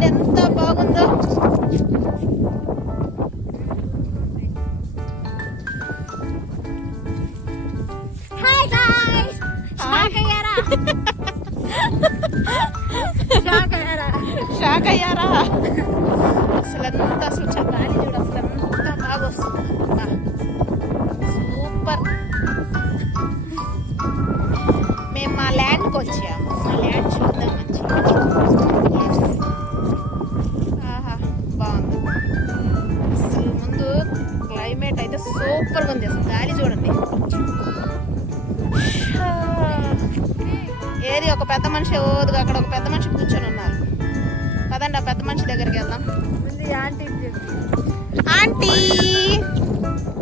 చూడండి ఎంత బాగుందో. హాయ్ గాయ్స్, షాక్ అయ్యారా? అసలు గాలి చూడు, అసలు ఎంత బాగా వస్తుంది. సూపర్. మేము మా ల్యాండ్కి వచ్చాము, మా ల్యాండ్ చూద్దాం మంచి. ఆహా బాగుంది. అసలు ముందు క్లైమేట్ అయితే సూపర్గా ఉంది. అసలు గాలి చూడండి. ఏది ఒక పెద్ద మనిషి ఓదుగా, అక్కడ ఒక పెద్ద మనిషి కూర్చొని ఉన్నారు. పదండి ఆ పెద్ద మనిషి దగ్గరికి వెళ్దాం. ఆంటీ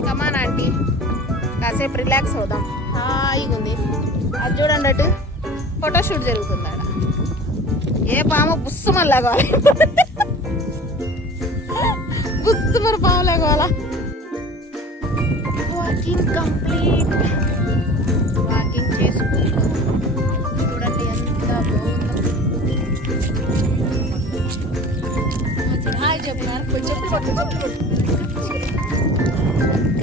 కమాన్ ఆంటీ, కాసేపు రిలాక్స్ అవుదాం. హాయిగా ఉంది. అది చూడండి, అటు ఫోటోషూట్ జరుగుతుంది ఆడ. ఏ పాము బుస్సుమల్లాగా బుస్సుమరు పాములాగా. Walking complete. వాకింగ్ చేసుకుంటూ చూడండి ఎంత బాగుందో. హాయ్ చెప్తున్నారు,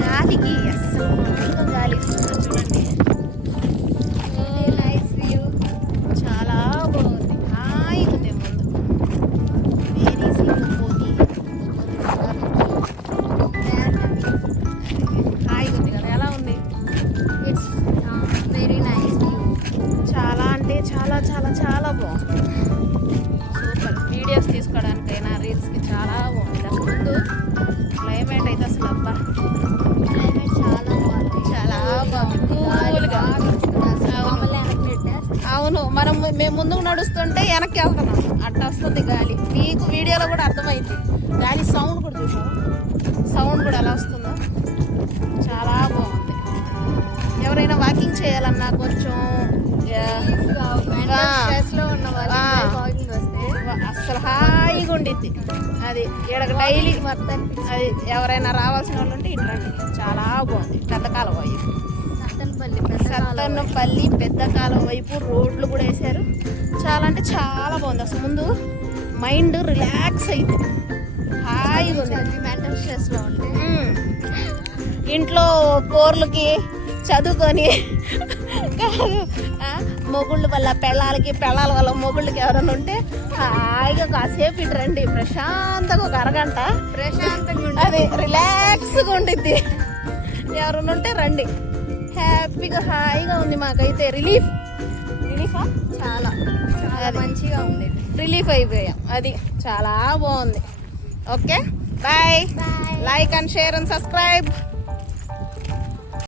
గాలికి అస్సలు మామూలుగా గాలి ఇస్తుంది చూడండి. నైస్ వ్యూ, చాలా బాగుంది. హాయిగా ఉంది. ముందు హాయిగా ఉంది కదా. ఎలా ఉంది? It's very nice view. చాలా అంటే చాలా చాలా చాలా బాగుంది. సూపర్. వీడియోస్ తీసుకోవడానికైనా రీల్స్కి చాలా బాగుంది. అసలు ముందు క్లైమేట్ అయితే అసలు అబ్బా, క్లైమేట్ చాలా బాగుంది, చాలా బాగుంది. కూల్గా. అవును, మేము ముందుకు నడుస్తుంటే వెనక్కి వెళ్తున్నాం, అట్లా వస్తుంది గాలి. మీకు వీడియోలో కూడా అర్థమైంది. గాలి సౌండ్ కూడా చూసాము, సౌండ్ కూడా ఎలా వస్తుందో. చాలా బాగుంది. ఎవరైనా వాకింగ్ చేయాలన్నా కొంచెం అస్సలు హాయిగా ఉండిద్ది. అది ఈడక డైలీ మొత్తం. అది ఎవరైనా రావాల్సిన వాళ్ళు ఉంటే ఇట్లా చాలా బాగుంది. పెద్దకాలం వైపు, సత్తన్నపల్లి పెద్దకాలం వైపు రోడ్లు కూడా వేశారు. చాలా అంటే చాలా బాగుంది. అసలు ముందు మైండ్ రిలాక్స్ అయింది, హాయిగా ఉంది. మెంటల్ స్ట్రెస్లో ఉంటే ఇంట్లో పోర్లకి చదువుకొని కాదు, మొగుళ్ళు వల్ల పెళ్ళాల వల్ల మొగుళ్ళకి ఎవరైనా ఉంటే హాయిగా కాసేపు ఇటు రండి. ప్రశాంతంగా ఒక అరగంట ప్రశాంతంగా అది రిలాక్స్గా ఉండిద్ది. ఎవరైనా ఉంటే రండి. హ్యాపీగా హాయిగా ఉంది. మాకైతే రిలీఫా చాలా చాలా మంచిగా ఉంది. రిలీఫ్ అయిపోయాం. అది చాలా బాగుంది. Okay bye. Like and share and subscribe.